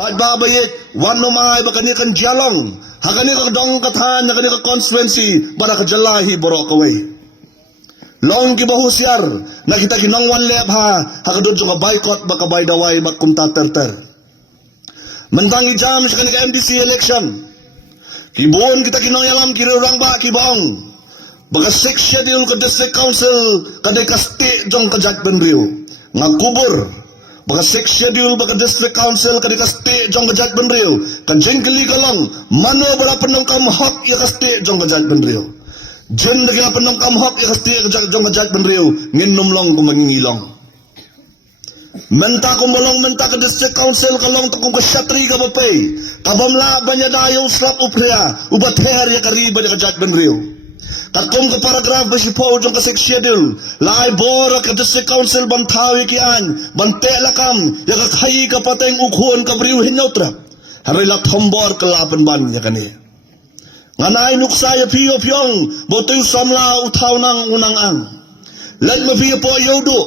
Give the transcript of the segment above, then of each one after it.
Pagbabayit, wan mamay bakani kan jalong, hakani ka dong katahan, hakani ka constituency, para ka jalahi borok away. Long kibahusyar, nakita kinong wan lep ha, hakadod ka boycott, baka bay daway, bakumta ter. Mentangi jam sa kanika MDC election, kibuon kita kinong yalam, kirurang ba, kibong, baka 6 schedule ka district council, kaday kasti jong kajak benriw, nga kubur, baka 6 schedule baka district council kadi kasti jong kajak benriw kanjeng kali kalong mano bara penong kam hak ya kasti jong kajak benriw jen lagi penong kam hak ya kasti jong kajak benriw nginum long ko mangingilong menta ko molong menta ka district council kalong takong ka syatri ka bapay kabamla banya dayo slap uprea ubather ya kariba ya kajak benriw Takom ka paragraph ba si po jong ka schedule laay bora ka district council bantawi kian bante lakam ya kakhayi ka pateng ukhon ka briw hinautra haray lakhombor ka lapan ban ya kani nganay nuksaya piyo piyong botoy samla utaw ng unang ang let mapiyo po yodo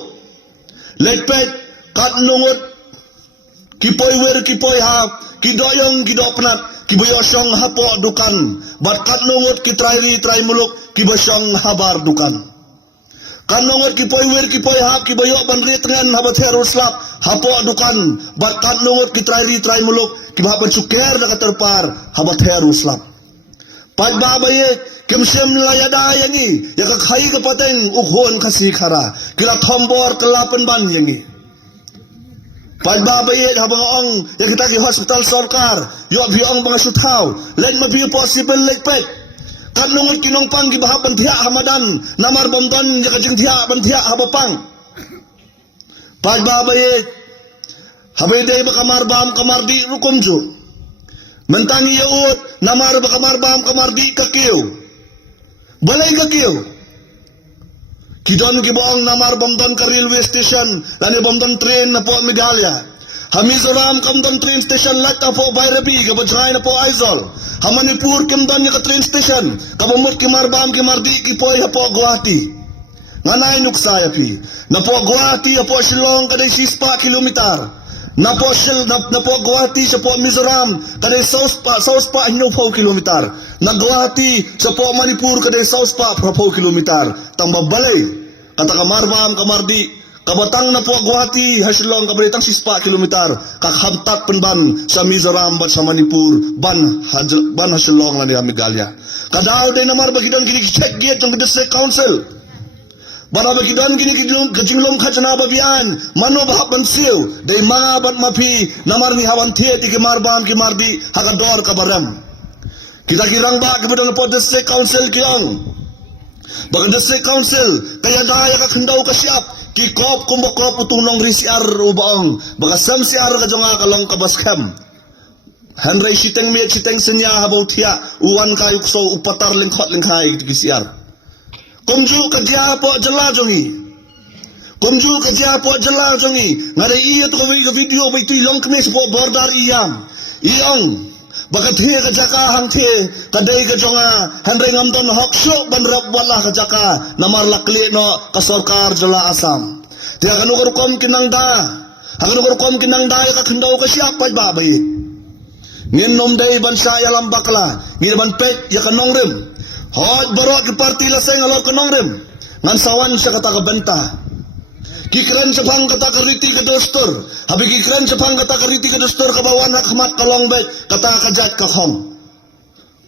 let pet kat nungot kipoy wer kipoy ha kidoyong kidopnat kiboyosyong hapo dukan batkat nungot kitray muluk kibosyong habar dukan kanungot kipoy wer kipoy hap kiboyo banrit ngan habat hero slap hapo dukan batkat nungot kitray muluk kibahapan suker na katerpar habat hero slap pagbabayit kimsem layada yangi yakakhay kapateng ukhon kasikara kila thombor kelapan ban yangi pagbabayit habang ang yang kita di hospital sarkar yuk biang mga sutaw lain mabiyo possible lekpet kanungot kinong pang gibahapan tiya hamadan namar bomdan yakajing tiya bantiya habapang pagbabayit habiday bakamarbam kamardi rukumjo mentangi yaut namar bakamarbam kamardi kakiyo balay kakiyo Kidon kiboang namar bomdan ka railway station, lani bomdan train na po Megalia. Hamizoram kamdan train station lat na po Bayrabi, kabajray na po Aizol. Hamanipur kamdan niya ka train station, kabamot kimarbam kimardi kipoy ha po Guwahati. Nganay nuksaya pi, na po Guwahati ha po Shillong kaday 6 kilometer. Na po Guwahati sa po Mizoram kaday south pa 4 kilometer. Na Guwahati sa po Manipur kaday south pa 4 kilometer. Tang babalay kata kamarbam kamardi kabatang na po Guwahati hasilong kabalitang 6 kilometer kakhamtat penban sa Mizoram bat sa Manipur ban hasilong na niya Megalia. Kadaw day namar bagidan kini check gate ng district council. Bara bagidan kini kajinglom kajana babian mano bahap bansil day mga bat mapi namar ni hawan tiet ikimarbam kimardi hakador kabaram. Kita kirang ba kemudian po district council kiyang baka district council kaya daya ka kendaw ka siap kikop kumbokop utunong risiar ubaong baka sam siar ka jonga kalong kabaskam Henry siteng miyak siteng senya habaw tiya uwan kayuk so upatar lingkot lingkay kisiar kumju ka dia po jala jongi kumju ka dia po jala jongi ngare iya to ka video bay tilong kmes po bordar iyang baka tiya ka jaka hang tiya kaday ka jonga Henry ngamdon hoksyo banrap wala ka jaka namar lakli no kasorkar jala asam tiya kanukurkom kinang da hakunukurkom kinang da ka kendaw ka siya pagbabayit nginom day bansa yalam bakla ngiban pek ya kanong rim hot barok ki party laseng alor kanong rim ngan sawan siya kata kabenta kikran siya pang kata kariti ka dostor habi kikran siya pang kata kariti ka dostor kabawan hakmat kalong bet kata kajat kakhom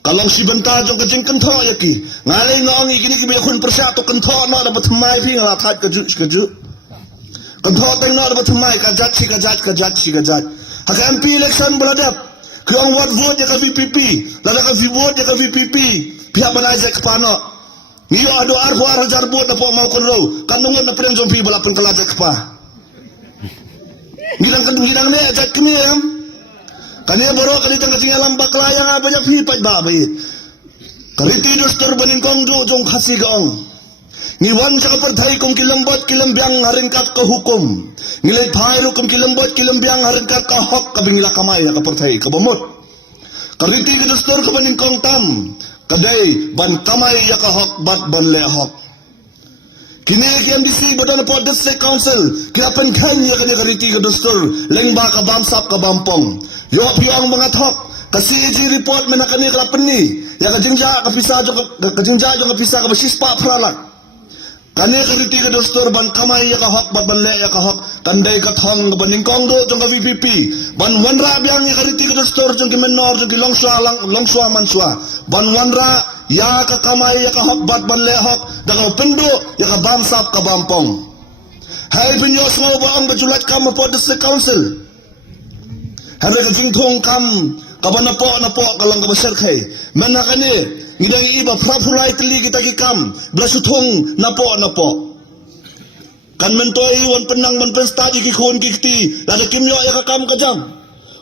kalong si benta jong kajing kentho yaki ngalay ngong ikini kibi akun persyato kentho no dapat mai pi ngalatat kaju kentho teng no dapat mai kajat si kajat haka MP election beladap kung what vote ya ka VPP lada ka vote ya ka VPP pihak banajak kapano niyo ado arbo arajar buat na po mau konro kanungon na preng jompi balapan kalajak pa gidang ne ajak kini am kaniya boro kanitang katingalam baklaya nga banyak hipad babay kariti dostor balingkong jong kasigaong niwan sa kapartay kong kilambyang haringkat ka hukom nilay pahiro kong kilambyang haringkat ka hok kabingila kamay kapartay kabamot kariti dostor kabalingkong tam kaday ban kamay yakahok bat ban lehok kini MDC badan po district council kiapan kanya kani kariti ka dostor lengba ka bamsap ka bampong Yo piang mga thok kasi iji report menakani kalapeni ya kajingja kapisa jo kapisa ka basispa pralak kani kariti ka dostor ban kamay ya ka hok ban le ya ka hok tandai ka thong ban ningkong do jong ka VPP ban wanra biang ya kariti ka dostor jong ki menor jong ki longswa manswa ban wanra ya ka kamay ya ka hok ban le hok daga pendo ya ka bamsap ka bampong hai binyos ngo ba ang bajulat kam po district council hari ka jingthong kam kaban napo kalang ka basar khay menakani ngidai iba prapulai teli kita kikam belasutong napo kan mentoi wan penang man penstadi kikun kikti lada kimyo ya kakam kajam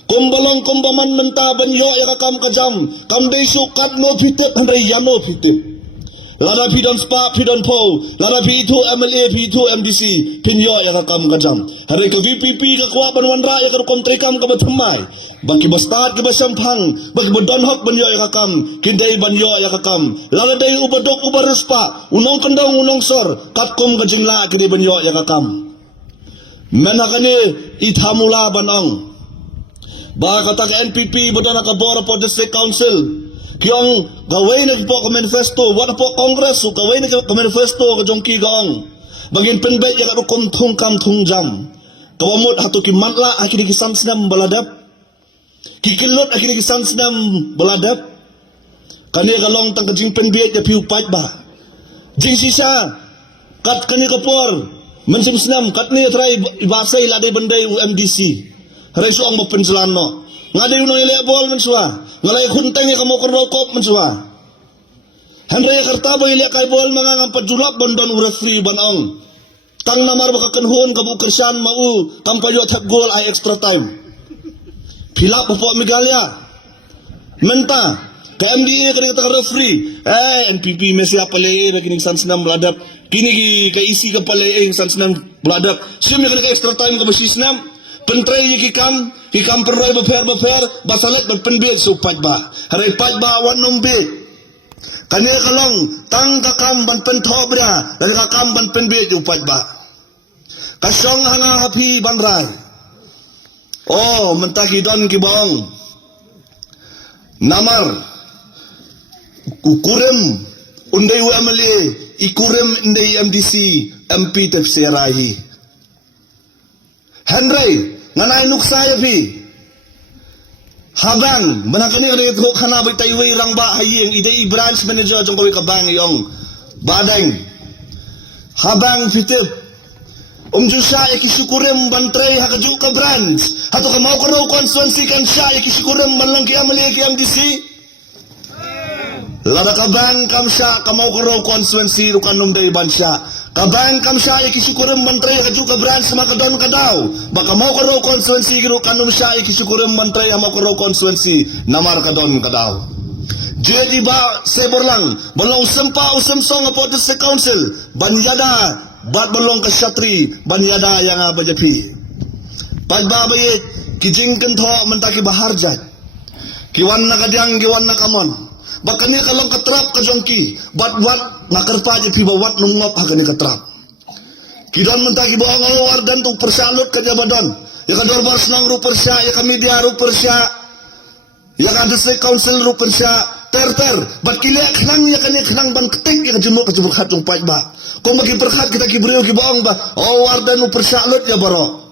kumbalong kumbaman menta banyo ya kakam kajam kam desu kat lo fitet handai yano fitet lada pidon spa pidon po lada P2 MLA P2 MDC pinyo ya kakam kajam hari ko VPP ka kwa ban wanra ya ka kontrekam ka bathamai bagi bastad ke basampang bagi badonhok banyo ya kakam kindai banyo ya kakam lada dai ubadok ubaruspa unong kendong unong sor katkum ka jingla kidi banyo ya kakam menakani ithamula banong ba kata ka NPP badana ka bora po district council Kiyong gawin na po ka manifesto, wala po kongres, gawin na ka manifesto ka jong kigong. Bagin penbet ya karukon thong kam thong jam. Kawamot hato ki matla akini ki samsnam baladap. Kikilot akini ki samsnam baladap. Kani kalong tang ka jing penbet ya piu pat ba. Jing sisa kat kani kapor mensimsnam kat ni try ibasay laday banday UMDC. Haray so ang mapenselano. Ngaday uno ile bol mensua ngalay kunteng ya kamu kerokop mensua Henry kartabo ile kay bol mga ng pajulap bondon urasri banong tang namar baka kanhun kabu kersan mau tampayo tap goal ay extra time pilap po migalya menta ka MDA kani ta referee NPP mesya pale kining sansnam bladap kini kay isi ka pale sansnam bladap sumi kani ka extra time ka basisnam Pentray ni kikam perai befer basalat berpenbit supat ba hari pat ba wan nombit kani kalong tang kakam ban pentho bra dan kakam ban penbit upat ba kasong hanga hapi ban rai oh mentaki don ki bong namar kukurem undai UMLA ikurem undai MDC MP tepsirahi Henry nganay nuksaya pi habang manakani kani ko kana bay tayway rang ba hayeng idai branch manager jong kawi kabang yong badang habang fitip jusha ikisukurem bantray hakaju ka branch hato ka mau ko constituency kan sya ikisukurem manlang ki amali ki MDC lada kabang kam sya ka mau ko constituency ru kanum day bansya kabang kam sya ikisukurem bantray hakaju ka branch makadon kadaw baka mau ko constituency ru kanum sya ikisukurem bantray mau ko constituency namar kadon kadaw jadi ba seborlang balong sempa usem song po district council banyada bat balong ka syatri banyada yang abajapi pagbabayit kijing kentho mentaki baharjat kiwan na kadyang kiwan na kamon bakani kalong katrap ka jongki bat nakarpa je pi bawat nungop hakani katrap kidon mentaki boong wardan tu persalut ka jabadon ya ka dorbar snang ru persya ya ka media ru persya ya ka district council ru persya ter bat kilek nang ya kani nang ban ketik ya ka jemuk ka jemuk hatung pat ba kung bagi perkhat kita kibriu ki boong ba wardan ru persalut ya baro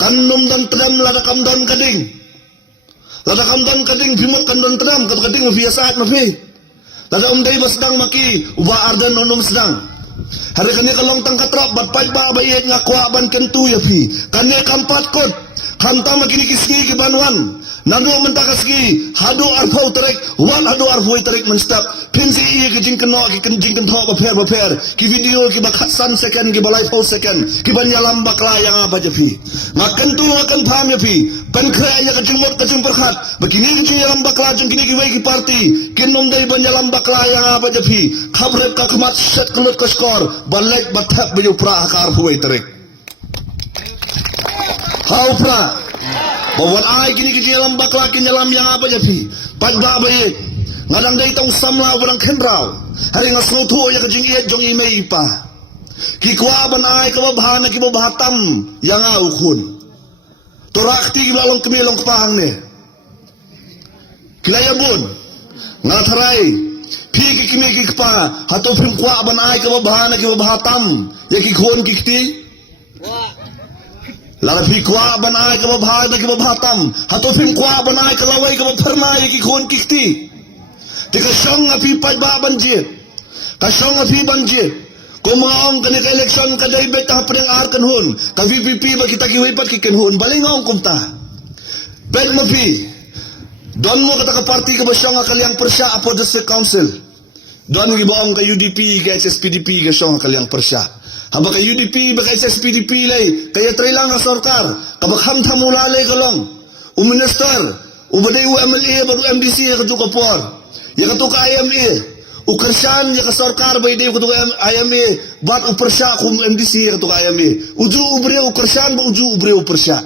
kanum dan tram lada kamdan kading lada kamdan kading bimot kandan tram kading biasa mafi lada umday basdang maki uba ardan onum sedang hari kani kalong tangkatrap bat pat ba bayet ngakwa ban kentu ya fi kani kampat kot kanta makini kiski ki banwan nando mentakaski hadu arfau tarik wal hadu arfau tarik menstap pinsi iya ki jingkeno ki jingken tho baper ki video ki bakhasan second ki balai 4 second ki banyalam bakla yang apa jepi ngakentu ngaken pham ya fi pankra nya ka jingmot ka jing perkhat begini ki yalam bakla jing kini ki wai ki party kinom dai banyalam bakla yang apa jepi khabre ka khmat set kelut ka skor balek bathap beju pra akar huai tarik hau pra bawat ay kini kijalam bakla kinyalam yang apa jepi padba bayi ngadang dai tong samla barang kendraw hari ngasnutu ya kajing iet jong imei pa kikwa ban ay ka babhana ki babatam yang aukun Torakti gilalong kemilong kepahang ni. Kilayabun. Ngataray. Piki kimi kikpa. Hato pim kwa ban ay kababahana kibabahatam. Yakikon kikti. Lara pikwa ban ay kababahana kibabahatam. Hato pim kwa ban ay kalaway kababarna yakikon kikti. Tika siyang apipay ba banjit. Kasyong api banjit. Kung mga ong kanika eleksyon ka daibet na hapon yung arkan hun. Ka VPP ba kita kiwipat kikin hun. Baling nga kumta. Bet mo pi. Doon mo kata ka party ka ba siya nga kalyang persya apo district council. Doon mo ibaong ka UDP ka SSPDP ka siya nga kalyang persya. Haba ka UDP ba ka SSPDP lay. Kaya try lang ka sorkar. Kabakhamta mo lalay ka lang. Minister. Ubaday UMLA ba UMDC ka tukapor. Ya ka tuka IMA. Ukersan ya ka sarkar ba ide ko IMA bat upersya kum MDC ya ka IMA uju ubre ukersan ba uju ubre upersya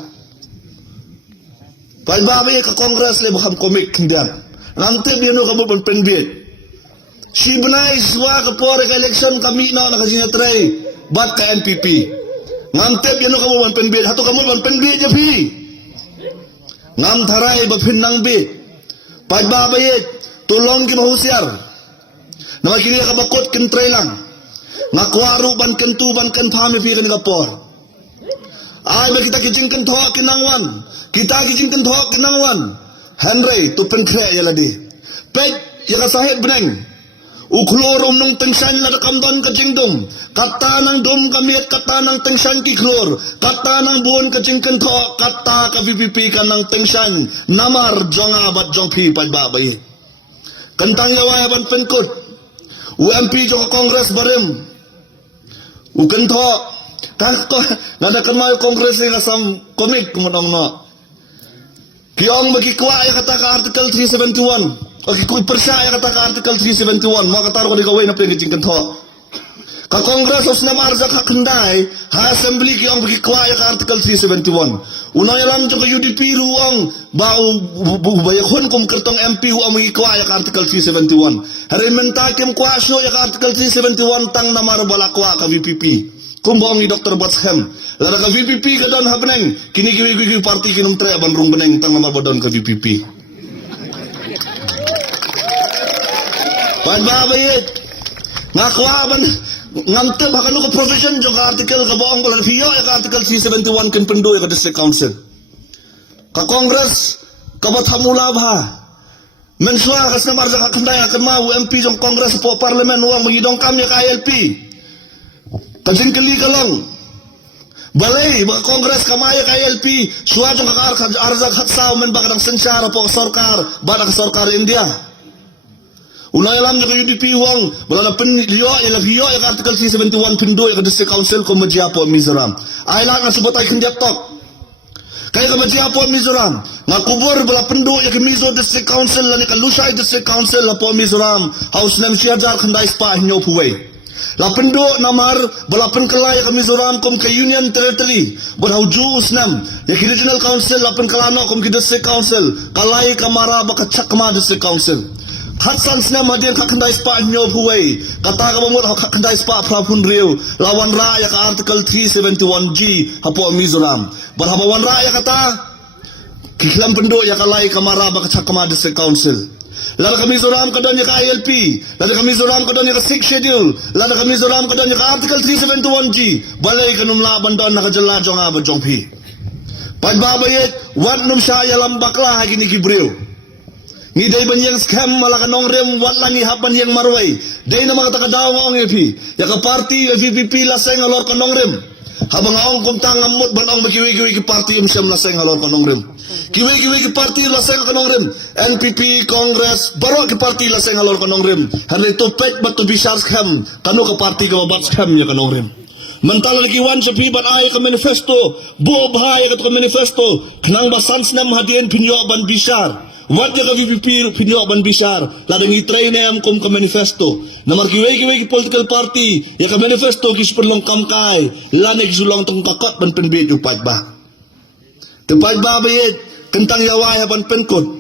pai ba ka kongres le bakam komik kindan nanti dia no kamu penbit si benai swa ka pore ka election kami na nakajinya try bat ka NPP nanti dia no kamu penbit hatu kamu penbit je pi ngam tharai ba phinnang bi pai ba tolong ki mahusiar nama kini ka bakot kentray lang. Ngakwaru ban kentu ban kentami pi kan kapor. Ay ba kita kijing kenthok kinangwan. Kita kijing kenthok kinangwan. Henry tu penkre ya ladi. Pek ya ka sahib beneng. Uklorum nung tengsan la kamdan ka jingdom. Kata nang dom kamiet kata nang tengsan ki klor. Kata nang buon ka jing kenthok kata ka VPP ka nang tengsan. Namar jong abat jong pi pagbabai. Kentang yawa ban penkut. UMP jo kongres barem ukan tho kan ko nada kamay kongres ni kasam komik kumonong no kiong bagi kwa ya kata ka article 371 okay ku persya ya kata ka article 371 mo katar ko di kaway na pengicing kan tho ka kongres os na marza ka kendai ha assembly kiong bagi kwa ya ka article 371 unang yalan jo ka UDP ruang bau bayakon kum kertong MP wa bagi kwa ya ka article 371 harin mentakim kwa syo ya ka article 371 tang namar balakwa ka VPP kumbong ni Dr. Batsham lara ka VPP ka don habneng kini giwi party kinum tre banrung beneng tang namar bodon ka VPP Pagbabayit ngakwa ban ngantep hakano ka provision jo ka article ka boong bolan fiyo ya ka article 371 kin pendo ya ka district council ka kongres ka bathamula ba menswa kas na marza ka kanday ka mau MP jong kongres po parlemen uang magidong kami ka ILP kajin kali ka lang balay mga kongres kamaya ka ILP suwa jong ka arza khatsaw men baka ng sensyara po sarkar bada ka sarkar India Unay alam niyo kayo UDP wang wala na penliyo ilagyo yung article 371 pindo yung district council ko Madhya po Mizoram. Ay lang na subatay kandidatok. Kaya ka Madhya po Mizoram. Nga kubur wala pendo yung Mizo district council na ni Kalusay district council na po Mizoram. House nem siyajar kanday spa hinyo puway. La pendo namar wala penkalay yung Mizoram kum ka Union Territory. Wala hujus nem. Yung regional council la penkalano kum ki district council. Kalay kamara baka chakma district council. Hatsan sna madin kakandai spa nyo buway kata ka mo kakandai spa prapun riu lawan raya ka article 371G hapo Mizoram barhabawan raya kata kiklam pendo ya kalai kamara baka chakama district council lada ka Mizoram kadon ya ka ILP lada ka Mizoram kadon ya ka 6th schedule lada ka Mizoram kadon ya ka article 371G balay kanum laban don nakajala jong aba jong pi pagbabayit wat num siya yalambak lah gini gibril Ngiday ban yang scam malakanong rem wat lang ihapan yang marway. Day na mga takadaw nga ong epi. Yaka party VPP laseng alor kanong rem. Habang aong kumtang amot ban ong makiwi-kiwi ki party siyam laseng alor kanong rem. Kiwi-kiwi ki party laseng kanong rem. NPP Congress baro ki party laseng alor kanong rem. Hanay to pek bat to be sharp scam. Kano ka party ka mabat scam ya kanong rem. Mantala likiwan sa pibat ay ka manifesto. Buo bahaya ka to manifesto. Kanang basans na mahadien pinyo ban bishar. Wat ka VPP pinyo ban bisar ladang i-try na yam kum ka manifesto na markiway-kiway ki political party ya ka manifesto kis perlong kamkay lanay kisulong tong kakot ban penbid upat ba tempat ba bayit kentang yawaya ban penkot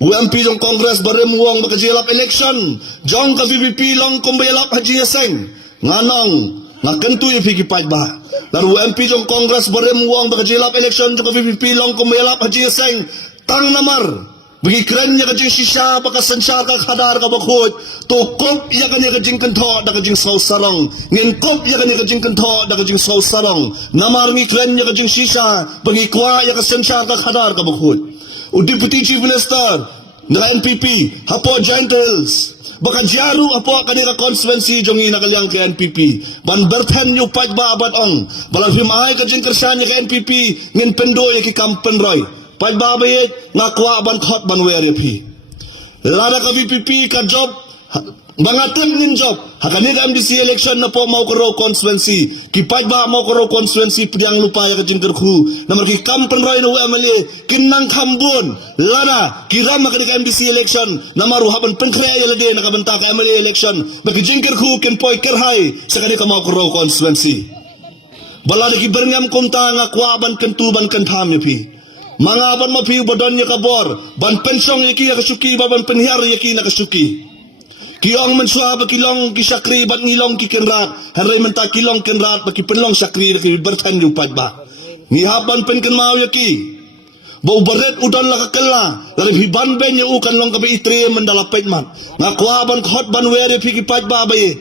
UMP jong kongres barem uang makajilap election jong ka VPP long kum bayalap haji yaseng nganong Ngakan tu yang fikir pait bah. Lalu MP jong Kongres berem wong baka jilap election jong VVP long kumelap haji seng tang namar. Bagi kerennya kajing sisa baka sensar ka khadar ka bakhut to kop ya kan ya kajing kentho da kajing sau sarong ngin kop ya kan ya kajing kentho da kajing sau sarong namar mi kerennya kajing sisa bagi kwa ya ka sensar ka khadar ka bakhut u deputy chief minister na NPP hapo gentles baka jaru apo kanira constituency jong ina kalyang ke NPP ban berthen yu paj ba abat ong balang film ay kajing kersanya ke NPP ngin pendo ya ki kampen roy paj ba bayet ngakwa ban khot ban weri pi lada ka VPP ka job mga ngin job hakani ka MDC election na po mau karo constituency ki paj ba mau karo constituency piyang lupa ya kajing kerku namar ki kampen roy no MLA kinang kambun lada kiram ka di MDC election namaru haban penkre ya lade na kabanta ka MLA election bagi jingker ku ken poy kerhai sakani ka mau karo constituency balada ki berngam kumta ngakwa ban kentuban kentham pi mga ban mapiu badon ya kabor ban pensong yaki ya kasuki ban penhiar yaki na kasuki kiong mensua ba kilong ki sakri ban ngilong ki kenrat haray menta kilong kenrat ba ki penlong sakri ki bertan yu pad ba ni haban pen ken mau yaki bau baret udan la kakela lalim hiban ben yu kan long kabe itre mendala petman ngakwa ban khot ban were pi ki pad ba baye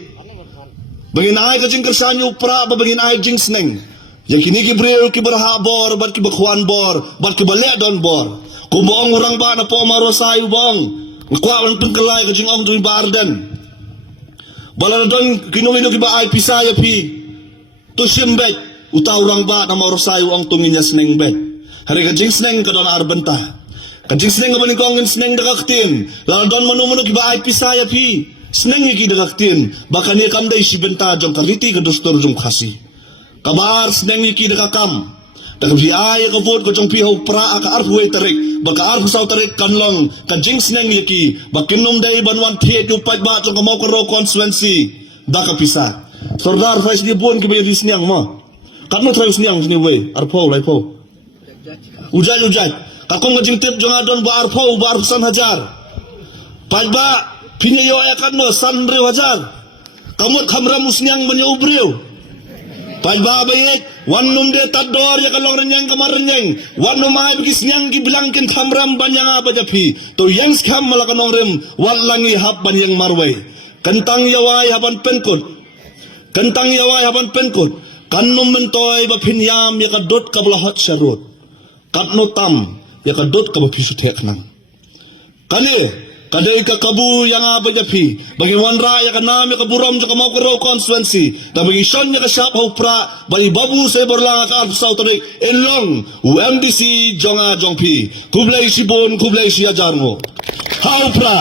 bagin ay ka jing kersanyu pra ba bagin ay jing sneng yang kini ki breu ki berha bor bat ki bakhwan bor bat ki balek don bor ku boong orang ba na po maro sayu bong kwa ban pengkelai ka jing ong tu barden balan don kinumino ki ba ay pisaya pi tu simbet uta orang ba na maro sayu ong tunginya sneng bet hari ka jing sneng ka don arbenta ka jing sneng ka ban ko ngin sneng dakaktin lan don manu ki ba ay pisaya pi sneng ki dakaktin baka ni kam dai si benta jong kaliti ka dostor jong khasi kabar seneng yaki dekakam dakam si ay ka vote ko jong piho pra ka arhuwe tarik baka arhu saw tarik kanlong ka jing seneng yaki bakinum day banwan thiet yu paj ba jong kamau karo constituency daka pisa sordar fais di bon ki bayadi sniang mo katmo try sniang sini we arpo lai po ujaj kakong ka jing tip jong adon ba arpo ba arhusan hajar paj ba pinyo ya kan mo sanre hajar kamut khamra musniang banyo ubreu paj ba bayek wanum de tador ya kalong renyang kamar renyang wanum ay bigis nyang ki bilangkin khamram banyang apa japi to yang skam malakanong rem walangi hap banyang marway kentang yawai haban penkut kanum mentoy ba pinyam ya kadot kablahot syarut katno tam ya kadot kabapisu teknang kani kadai ka kabu yang apa japi bagi wanra ya kanami ka buram ja kamau karo constituency ta bagi son ya ka sap pra bagi babu se berlang ka arsaw tarik enlong UMDC jonga jongpi kublai si bon kublai si ajarmo hau pra